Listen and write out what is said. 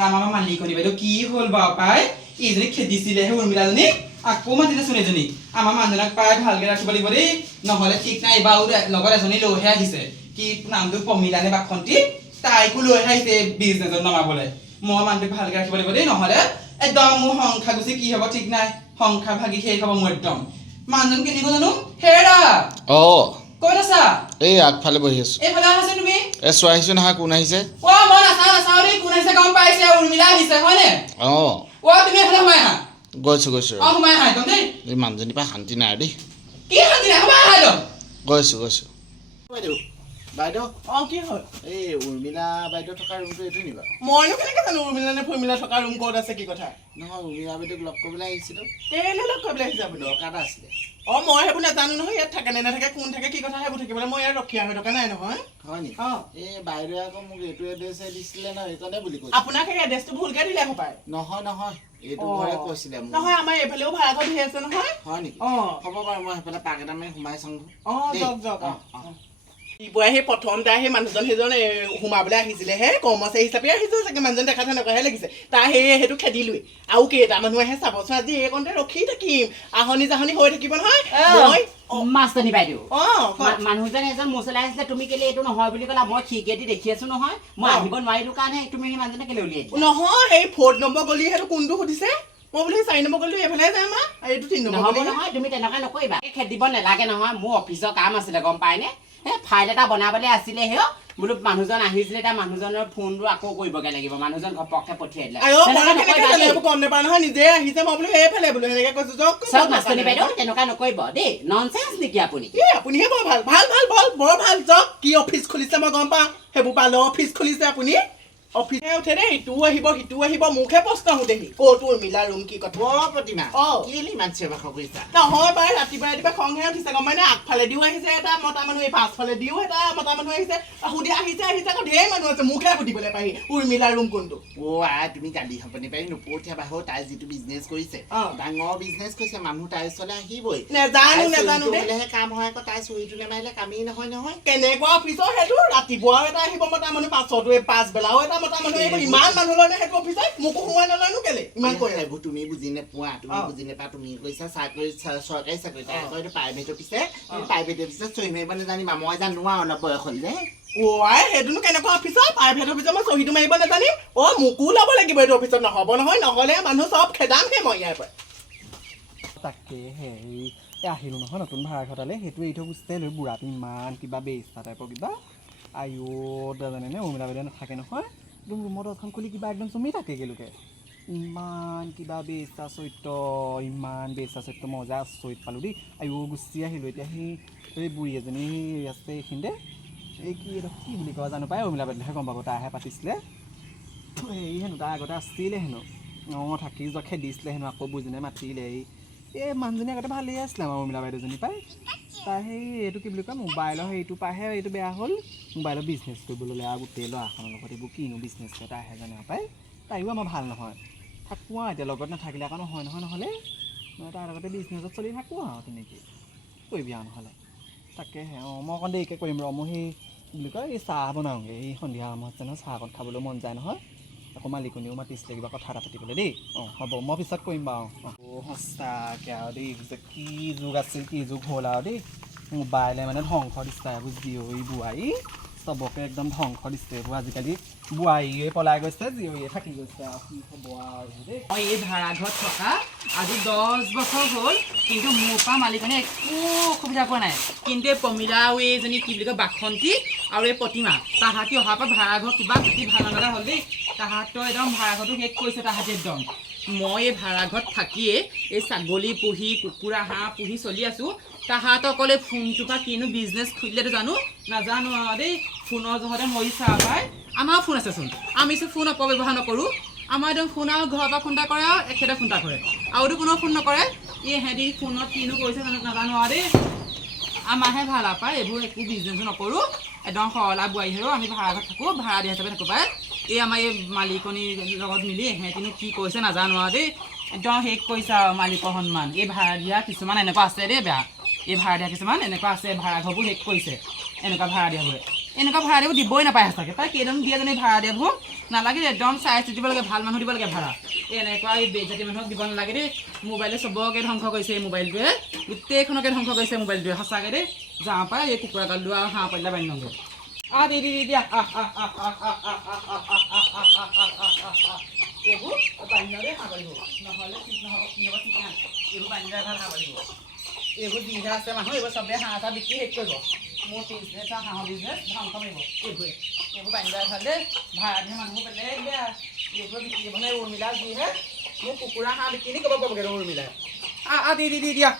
ৰাম আমাৰ মালিকনী বাইদেউ কি হ'ল বাৰু পাই এইজনী খেদিছিলেহে উৰ্মিলাজনী আকৌ মাতিলেচোন এজনী আমাৰ মানুহজনক পাই ভালকে ৰাখিব লাগিব দেই নহ'লে ঠিক নাই বাৰু লগত এজনী লৈহে আহিছে কি নামটো পমিলা নে বাসন্তী তাইকো লৈ আহিছে বিজনেছত নমাবলৈ মই মানুহটোক ভালকে ৰাখিব লাগিব দেই নহ'লে একদম মোৰ সংসাৰ গুচি কি হ'ব ঠিক নাই সংসাৰ ভাগি শেষ হ'ব মোৰ একদম মানুহজন কেনেকৈ জানো হেৰা ক'ত আছা এই আগফালে বহি আছো এইফালে আহাচোন তুমি চোৱা আহিছো নহয় কোন আহিছে মই নাচাওঁ দেই কোন আহিছে গম পাইছে উৰ্মিলা আহিছে হয়নে তুমি এইফালে সোমাই আহা গৈছো সোমাই আহা একদম দেই এই মানুহজনীৰ পৰা শান্তি নাই দেই কি শান্তি নাই সোমাই আহা একদম গৈছো বাইদেউ কি হ'ল এই উৰ্মিলা বাইদেউ থকা ৰুমটো এইটো নিবা মইনো কেনেকৈ জানো উৰ্মিলা নে ফৰ্মিলা থকা ৰুম ক'ত আছে কি কথা নহয় উৰ্মিলা বাইদেউক লগ কৰিবলৈ আহিছিলো কেলৈ লগ কৰিবলৈ আহিছে আপুনি দৰকাৰ এটা আছিলে মই সেইবোৰ নাজানো নহয় ইয়াত থাকে নে নাথাকে কোন থাকে কি কথা সেইবোৰ থাকিবলৈ মই ইয়াত ৰখীয়া হৈ থকা নাই নহয় হয় নেকি এই বাইদেৱে আকৌ মোক এইটো এড্ৰেছ দিছিলে ন সেইকাৰণে বুলি কৈছে আপোনাক সেই এড্ৰেছটো ভুলকৈ দিলে হপায় নহয় এইটো ঘৰে কৈছিলে মোক নহয় আমাৰ এইফালেও ভাড়া ঘৰ ধেৰ আছে নহয় হয় নেকি হ'ব বাৰু মই সেইফালে পাক এটা মাৰি সোমাই চাওঁ যাওক ইপুৱাই সেই প্ৰথম তাই সেই মানুহজন সেইজন সোমাবলৈ আহিছিলেহে কৰ্মচাৰী হিচাপে আহিছে চাগে মানুহজন দেখা তেনেকুৱাহে লাগিছে তাই সেইটো খেদিলোৱেই আৰু কেইটা মানুহ আহে চাবচোন আজি এইকণতে ৰখি থাকিম আহনি জাহনি হৈ থাকিব নহয় মাষ্টনী বাইদেউ মানুহজন এজন মচলাই আছিলে তুমি কেলে এইটো নহয় বুলি ক'লা মই খিৰিকীয়েদি দেখি আছো নহয় মই আহিব নোৱাৰিলো কাৰণে তুমি সেই মানুহজনে কেলে উলিয়াই দিলা নহয় সেই 4 নম্বৰ গলি সেইটো কোনটো সুধিছে মই বোলো 4 নম্বৰ গলি এইফালে যাম এইটো 3 নম্বৰ নহয় তুমি তেনেকুৱা নকৰিবা খেদিব নালাগে নহয় মোৰ অফিচৰ কাম আছিলে গম পাইনে ফাইল এটা বনাবলৈ আছিলে হে বোলো মানুহজন আহিছিলে তাৰ মানুহজনৰ ফোনটো আকৌ কৰিবগে লাগিব মানুহজন ঘপককে পঠিয়াই দিলে গম নাপায় নহয় নিজে আহিছে মই বোলো সেইফালে বোলো সেনেকে কৈছো চব মাষ্টনী বাইদেউ তেনেকুৱা নকৰিব দেই ননচেন্স নেকি আপুনি আপুনিহে বৰ বৰ ভাল যাওক কি অফিচ খুলিছে মই গম পাওঁ সেইবোৰ পালো অফিচ খুলিছে আপুনি অফিচে উঠে দেই সিটোও আহিব মুখে প্ৰশ্ন সুধেহি ক'তো উৰ্মিলা ৰুম কি কথা প্ৰতিমা কেলে ইমান চিঞৰ বাখৰ কৰিছা নহয় পাই ৰাতিপুৱা খংহে উঠিছে গম পাই নে আগফালে দিও আহিছে এটা মতা মানুহ এই পাছফালে দিও এটা মতা মানুহ আহিছে সুধি আহিছে আকৌ ঢেৰ মানুহ আছে মুখে সুধিবলৈ পাৰি উৰ্মিলা ৰুম কোনটো তুমি গালি সপনি পাৰি নপঠিয়াবা হৌ তাই যিটো বিজনেছ কৰিছে ডাঙৰ বিজনেছ কৰিছে মানুহ তাই ওচৰলৈ আহিবই নেজানো দেহে কাম হয় আকৌ তাই চুৰিটো নেমাৰিলে কামেই নহয় কেনেকুৱা অফিচৰ সেইটো ৰাতিপুৱাও এটা আহিব মতা মানুহ পাছতো পাছবেলাও এটা মতা মানুহ আহিব ইমান মানুহ লয় নে সেইটো অফিচত মোকো সোমাই নলয়নো কেলে ইমান কৈ সেইবোৰ তুমি বুজি নোপোৱা তুমি বুজি নাপা তুমি কৈছা চাকৰি চৰকাৰী চাকৰি তাই আকৌ এইটো প্ৰাইভেট অফিচত চহী মাৰিব নাজানিবা মই জানো আৰু অলপ বয়স হ'ল যে সেইটোনো কেনেকুৱা অফিচত প্ৰাইভেট অফিচত মই চহীটো মাৰিব নাজানিম মোকো ল'ব লাগিব এইটো অফিচত নহ'ব নহয় নহ'লে মানুহ চব খেদামহে মই ইয়াৰ পৰা তাকে হেৰি আহিলোঁ নহয় নতুন ভাড়া ঘৰটালে সেইটো এৰি থৈ গুচি লৈ বুঢ়াটো ইমান কিবা বেইছা টাইপৰ কিবা জানেনে উৰ্মিলা বাইদেউ নাথাকে নহয় একদম ৰুমত এখন খুলি কিবা একদম চমি থাকে কেলোকে ইমান কিবা বেইছা চৰিত্ৰ মজা আচৰিত পালোঁ দেই গুচি আহিলোঁ এতিয়া সেই বুঢ়ী এজনী আছে এইখিনিতে এই কি বুলি কয় জানো পাই উৰ্মিলা বাইদেউহে গম পাব তাইহে পাতিছিলে হেনো তাৰ আগতে আছিলে হেনো থাকি যোৱা খেদিছিলে হেনো আকৌ বুঢ়ীজনে মাতিলে এই মানুহজনী আগতে ভালেই আছিলে আমাৰ উৰ্মিলা বাইদেউজনী পাই তাই এইটো কি বুলি কয় মোবাইলৰ সেইটো পাইহে এইটো বেয়া হ'ল মোবাইলৰ বিজনেছ কৰিবলৈ ল'লে আৰু গোটেই ল'ৰাখনৰ লগত এইবোৰ কিনো বিজনেছ কৰে তাইহে জানে পাই তাইও আমাৰ ভাল নহয় থাকোঁ আৰু এতিয়া লগত নাথাকিলে আকৌ নহয় নহ'লে মই তাৰ লগতে বিজনেছত চলি থাকোঁ আৰু তেনেকৈ কৰিবি আৰু নহ'লে তাকেহে মই অকণ দেৰিকৈ কৰিম মই সেই কি বুলি কয় এই চাহ বনাওঁগৈ এই সন্ধিয়া সময়ত জানো চাহ অকণ খাবলৈ মন যায় নহয় আকৌ মালিকনীও মাতিছিলে কিবা কথা এটা পাতিবলৈ দেই হ'ব মই পিছত কৰিম বাৰু সঁচাকৈ আৰু দেই কি যুগ আছিল কি যুগ হ'ল আৰু দেই মোবাইলে মানে ধ্বংস দিছে এইবোৰ জীয়ৰী বোৱাৰী চবকে একদম ধ্বংস দিছে এইবোৰ আজিকালি বোৱাৰীয়ে পলাই গৈছে জীয়ৰীয়ে থাকি গৈছে আৰু কি হ'ব আৰু দেই মই এই ভাড়াঘৰত থকা আজি 10 বছৰ হ'ল কিন্তু মোৰ পৰা মালিকনে একো অসুবিধা পোৱা নাই কিন্তু এই পমিলা আৰু এইজনী কি বুলি কয় বাসন্তী আৰু এই প্ৰতিমা তাহাঁতি অহাৰ পৰা ভাড়াঘৰ কিবা খেতি ভাল নলগা হ'ল দেই তাহাঁতৰ একদম ভাড়াঘৰটো শেষ কৰিছে তাহাঁতি একদম মই এই ভাড়াঘৰত থাকিয়ে এই ছাগলী পুহি কুকুৰা হাঁহ পুহি চলি আছোঁ তাহাঁতক অকলে ফোনটোৰ পৰা কিনো বিজনেছ খুলিলেতো নাজানো আৰু দেই ফোনৰ জহতে মৰি চাহ পাই আমাৰ ফোন আছেচোন আমিচোন ফোন অপব্যৱহাৰ নকৰোঁ আমাৰ একদম ফোন আৰু ঘৰৰ পৰা ফোন এটা কৰে আৰু এখেতে ফোন এটা কৰে আৰুতো কোনো ফোন নকৰে সিহঁতি ফোনত কিনো কৰিছে নাজানো আৰু দেই আমাৰহে ভাল পায় এইবোৰ একো বিজনেছো নকৰোঁ একদম সৰলা বোৱাৰী হেৰৌ আমি ভাড়াঘৰত থাকোঁ ভাড়া দিয়া হিচাপে থাকোঁ পাই এই আমাৰ এই মালিকনীৰ লগত মিলি সিহঁতিনো কি কৰিছে নাজানো আৰু দেই একদম শেষ কৰিছে আৰু মালিকৰ সন্মান এই ভাড়া দিয়া কিছুমান এনেকুৱা আছে দেই বেয়া এই ভাড়া দিয়া কিছুমান এনেকুৱা আছে ভাড়াঘৰবোৰ শেষ কৰিছে এনেকুৱা ভাড়া দিয়াবোৰে এনেকুৱা ভাড়া দিব দিবই নাপায় সঁচাকৈ তাই কেইজন দিয়ে জানি ভাড়া দিয়াবোৰ নালাগে একদম চাই চিতি দিব লাগে ভাল মানুহ দিব লাগে ভাড়া এনেকুৱা এই বেজাতি মানুহক দিব নালাগে দেই মোবাইলে চবকে ধ্বংস কৰিছে এই মোবাইলটোৱে গোটেইখনকে ধ্বংস কৰিছে মোবাইলটোৱে সঁচাকৈ দেই যাওঁ পাই এই কুকুৰা কালো আৰু হাঁহ পালিলা বান্ধি লওঁগৈ দি দিয়া এইবোৰ বান্ধি লওঁ দেই হাঁহ পালিব নহ'লে ঠিক নহ'ব কি হ'ব ঠিক নাই এইবোৰ বান্ধি লোৱাই ভাল হাঁহ পালিব এইবোৰ যিহে আছে মানুহ এইবোৰ চবেই হাঁহ এটা বিক্ৰী শেষ কৰিব মোৰ বিজনেছ হাঁহৰ বিজনেছ ধ্বংস মাৰিব এইবোৰ বান্ধি লোৱাই ভাল দেই ভাড়া দিয়া মানুহ বেলেগ বেয়া এইবোৰ বিক্ৰী দিব নাই উৰ্মিলা যিহে মোৰ কুকুৰা হাঁহ বিক্ৰী ক'ব পাবগৈ উৰ্মিলাই দি দিয়া